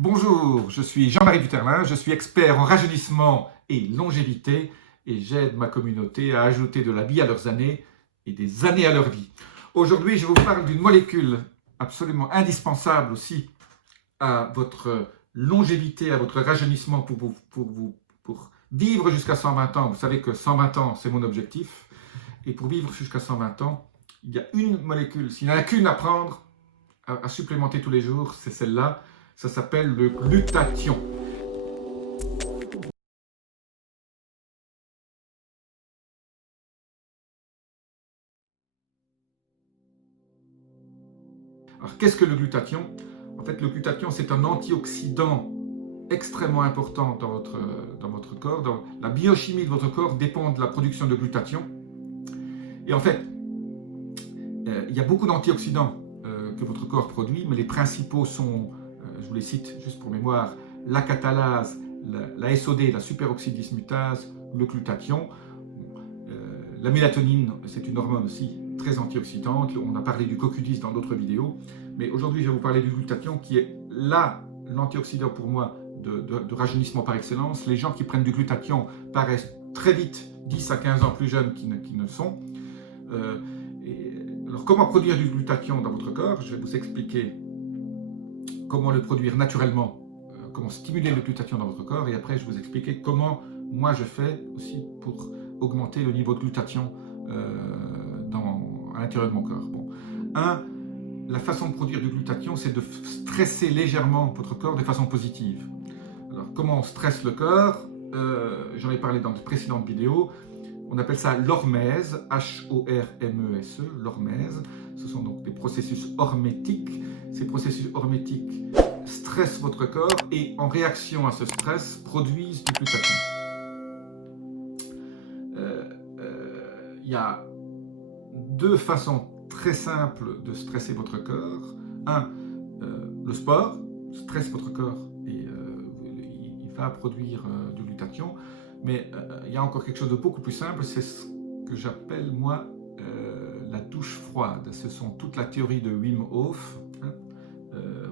Bonjour, je suis Jean-Marie Duterlin, je suis expert en rajeunissement et longévité et j'aide ma communauté à ajouter de la vie à leurs années et des années à leur vie. Aujourd'hui, je vous parle d'une molécule absolument indispensable aussi à votre longévité, à votre rajeunissement pour vivre jusqu'à 120 ans. Vous savez que 120 ans, c'est mon objectif. Et pour vivre jusqu'à 120 ans, il y a une molécule, s'il n'y en a qu'une à prendre, à supplémenter tous les jours, c'est celle-là. Ça s'appelle le glutathion. Alors, qu'est-ce que le glutathion? En fait, le glutathion, c'est un antioxydant extrêmement important dans votre corps. La biochimie de votre corps dépend de la production de glutathion. Et en fait, il y a beaucoup d'antioxydants que votre corps produit, mais les principaux sont, je vous les cite juste pour mémoire, la catalase, la SOD, la superoxydismutase, le glutathion. La mélatonine, c'est une hormone aussi très antioxydante. On a parlé du CoQ10 dans d'autres vidéos. Mais aujourd'hui, je vais vous parler du glutathion qui est là l'antioxydant pour moi de rajeunissement par excellence. Les gens qui prennent du glutathion paraissent très vite 10 à 15 ans plus jeunes qu'ils ne sont. Alors, comment produire du glutathion dans votre corps? Je vais vous expliquer comment le produire naturellement, comment stimuler le glutathion dans votre corps, et après je vais vous expliquer comment moi je fais aussi pour augmenter le niveau de glutathion à l'intérieur de mon corps. Bon. La façon de produire du glutathion, c'est de stresser légèrement votre corps de façon positive. Alors, comment on stresse le corps? J'en ai parlé dans de précédentes vidéos. On appelle ça l'hormèse, H-O-R-M-E-S-E, l'hormèse. Ce sont donc des processus hormétiques. Ces processus hormétiques stressent votre corps et en réaction à ce stress, produisent du glutathion. Il y a deux façons très simples de stresser votre corps. Le sport stresse votre corps et il va produire du glutathion. Mais il y a encore quelque chose de beaucoup plus simple, c'est ce que j'appelle moi la douche froide. Ce sont toute la théorie de Wim Hof.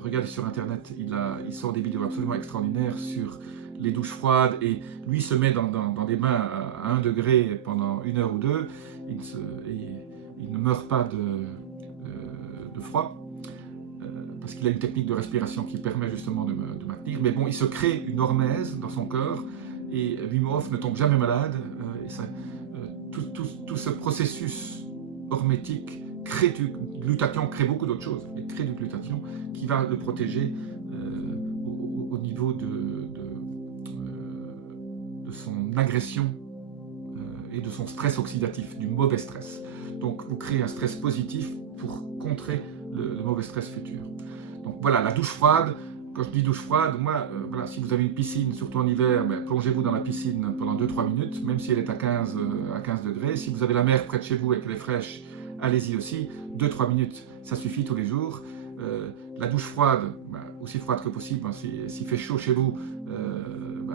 Regardez sur internet, il sort des vidéos absolument extraordinaires sur les douches froides et lui se met dans des bains à 1 degré pendant 1 heure ou 2 il ne meurt pas de froid parce qu'il a une technique de respiration qui permet justement de maintenir. Mais bon, il se crée une hormèse dans son corps et Wim Hof ne tombe jamais malade. Tout ce processus hormétique crée du glutathion, crée beaucoup d'autres choses, mais crée du glutathion qui va le protéger au niveau de son agression et de son stress oxydatif, du mauvais stress. Donc vous créez un stress positif pour contrer le mauvais stress futur. Donc voilà, la douche froide. Quand je dis douche froide, moi, voilà, si vous avez une piscine, surtout en hiver, plongez-vous dans la piscine pendant 2-3 minutes, même si elle est à 15 degrés. Si vous avez la mer près de chez vous et qu'elle est fraîche, allez-y aussi. 2-3 minutes, ça suffit tous les jours. La douche froide, aussi froide que possible, s'il fait chaud chez vous,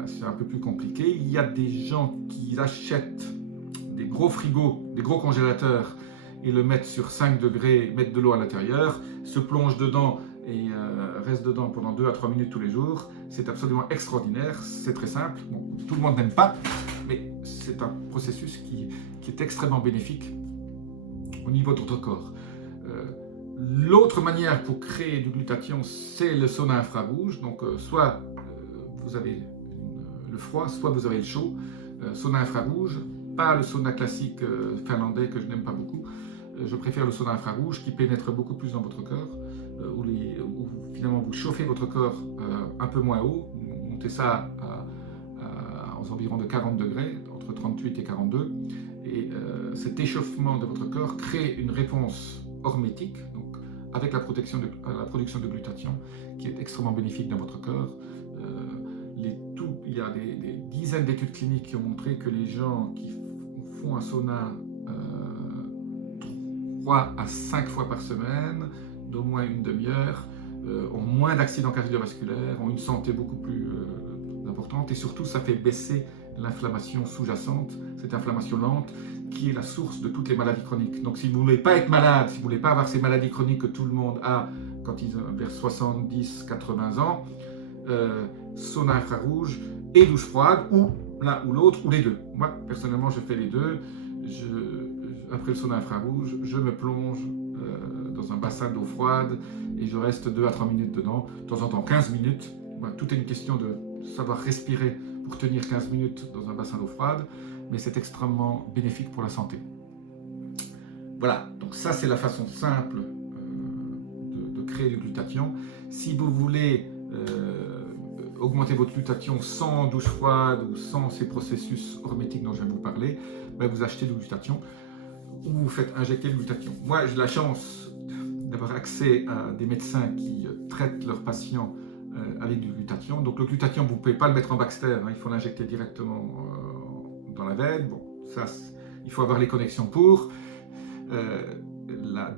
c'est un peu plus compliqué. Il y a des gens qui achètent des gros frigos, des gros congélateurs, et le mettent sur 5 degrés, mettent de l'eau à l'intérieur, se plongent dedans, et reste dedans pendant 2 à 3 minutes tous les jours. C'est absolument extraordinaire, c'est très simple. Bon, tout le monde n'aime pas, mais c'est un processus qui est extrêmement bénéfique au niveau de votre corps. L'autre manière pour créer du glutathion, c'est le sauna infrarouge. Donc soit vous avez le froid, soit vous avez le chaud. Sauna infrarouge, pas le sauna classique finlandais que je n'aime pas beaucoup. Je préfère le sauna infrarouge qui pénètre beaucoup plus dans votre corps. Où finalement vous chauffez votre corps un peu moins haut, montez ça aux environs de 40 degrés, entre 38 et 42, et cet échauffement de votre corps crée une réponse hormétique, donc avec la production de glutathion, qui est extrêmement bénéfique dans votre corps. Il y a des dizaines d'études cliniques qui ont montré que les gens qui font un sauna 3 à 5 fois par semaine, d'au moins une demi-heure, ont moins d'accidents cardiovasculaires, ont une santé beaucoup plus importante et surtout ça fait baisser l'inflammation sous-jacente, cette inflammation lente qui est la source de toutes les maladies chroniques. Donc si vous ne voulez pas être malade, si vous ne voulez pas avoir ces maladies chroniques que tout le monde a quand ils ont vers 70-80 ans, sauna infrarouge et douche froide, ou l'un ou l'autre, ou les deux. Moi, personnellement, je fais les deux. Après le sauna infrarouge, je me plonge dans un bassin d'eau froide et je reste 2 à 3 minutes dedans, de temps en temps 15 minutes. Tout est une question de savoir respirer pour tenir 15 minutes dans un bassin d'eau froide, mais c'est extrêmement bénéfique pour la santé. Voilà, donc ça c'est la façon simple de créer du glutathion. Si vous voulez augmenter votre glutathion sans douche froide ou sans ces processus hormétiques dont je viens de vous parler, vous achetez du glutathion ou vous faites injecter le glutathion. Moi j'ai la chance d'avoir accès à des médecins qui traitent leurs patients avec du glutathion. Donc le glutathion, vous ne pouvez pas le mettre en Baxter, il faut l'injecter directement dans la veine. Bon, ça, il faut avoir les connexions pour. La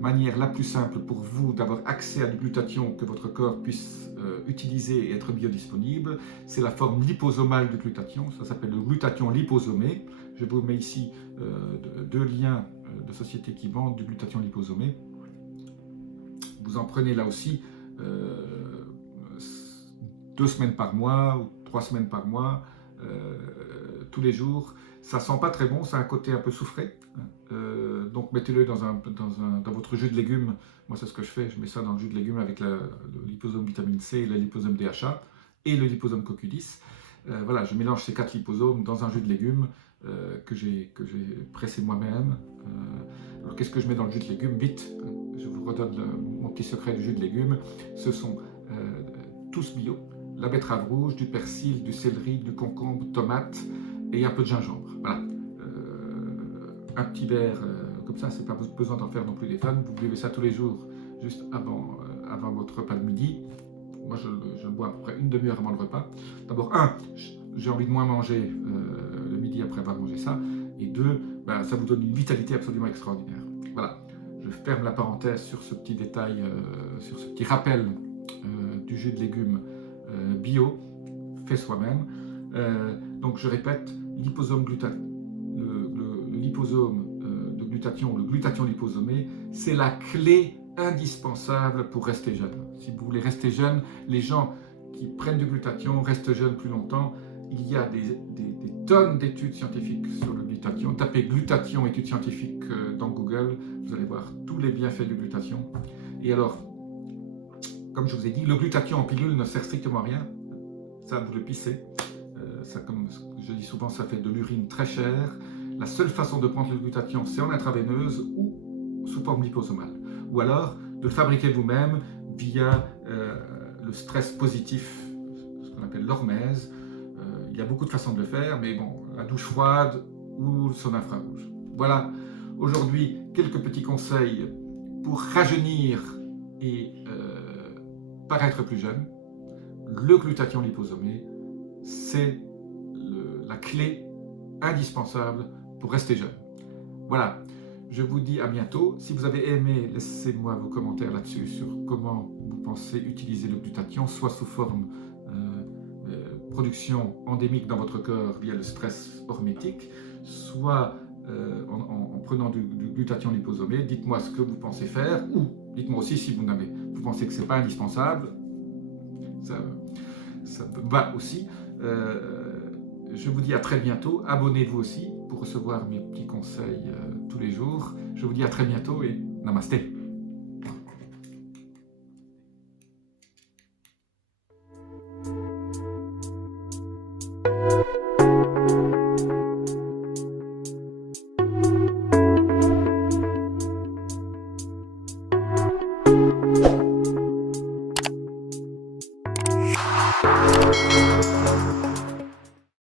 manière la plus simple pour vous d'avoir accès à du glutathion que votre corps puisse utiliser et être biodisponible, c'est la forme liposomale du glutathion. Ça s'appelle le glutathion liposomé. Je vous mets ici 2 liens de sociétés qui vendent du glutathion liposomé. Vous en prenez là aussi 2 semaines par mois ou 3 semaines par mois, tous les jours. Ça sent pas très bon, ça a un côté un peu soufré. Donc mettez-le dans votre jus de légumes. Moi c'est ce que je fais, je mets ça dans le jus de légumes avec le liposome vitamine C, le liposome DHA et le liposome CoQ10. Voilà, je mélange ces 4 liposomes dans un jus de légumes que j'ai pressé moi-même. Alors qu'est-ce que je mets dans le jus de légumes? Vite, je vous redonne mon petit secret du jus de légumes. Ce sont tous bio, la betterave rouge, du persil, du céleri, du concombre, tomate et un peu de gingembre. Voilà, un petit verre comme ça, c'est pas besoin d'en faire non plus des tonnes. Vous buvez ça tous les jours, juste avant votre repas de midi. Moi, je le bois à peu près une demi-heure avant le repas. D'abord, j'ai envie de moins manger le midi après avoir mangé ça. Et 2, ça vous donne une vitalité absolument extraordinaire. Voilà, je ferme la parenthèse sur ce petit détail, sur ce petit rappel du jus de légumes bio, fait soi-même. Donc, je répète, le liposome de glutathion, le glutathion liposomé, c'est la clé indispensable pour rester jeune. Si vous voulez rester jeune, les gens qui prennent du glutathion restent jeunes plus longtemps. Il y a des tonnes d'études scientifiques sur le glutathion. Tapez glutathion études scientifiques dans Google, vous allez voir tous les bienfaits du glutathion. Et alors, comme je vous ai dit, le glutathion en pilule ne sert strictement à rien. Ça, vous le pissez. Ça, comme je dis souvent, ça fait de l'urine très chère. La seule façon de prendre le glutathion, c'est en intraveineuse ou sous forme liposomale. Ou alors de le fabriquer vous-même via le stress positif, ce qu'on appelle l'hormèse. Il y a beaucoup de façons de le faire, mais bon, la douche froide ou le sauna infrarouge. Voilà, aujourd'hui, quelques petits conseils pour rajeunir et paraître plus jeune. Le glutathion liposomé, c'est la clé indispensable pour rester jeune. Voilà, je vous dis à bientôt. Si vous avez aimé, laissez-moi vos commentaires là-dessus sur comment vous pensez utiliser le glutathion, soit sous forme production endémique dans votre corps via le stress hormétique, soit en prenant du glutathion liposomé. Dites-moi ce que vous pensez faire, ou dites-moi aussi si vous pensez que ce n'est pas indispensable. Ça va aussi. Je vous dis à très bientôt. Abonnez-vous aussi pour recevoir mes petits conseils tous les jours. Je vous dis à très bientôt et namasté.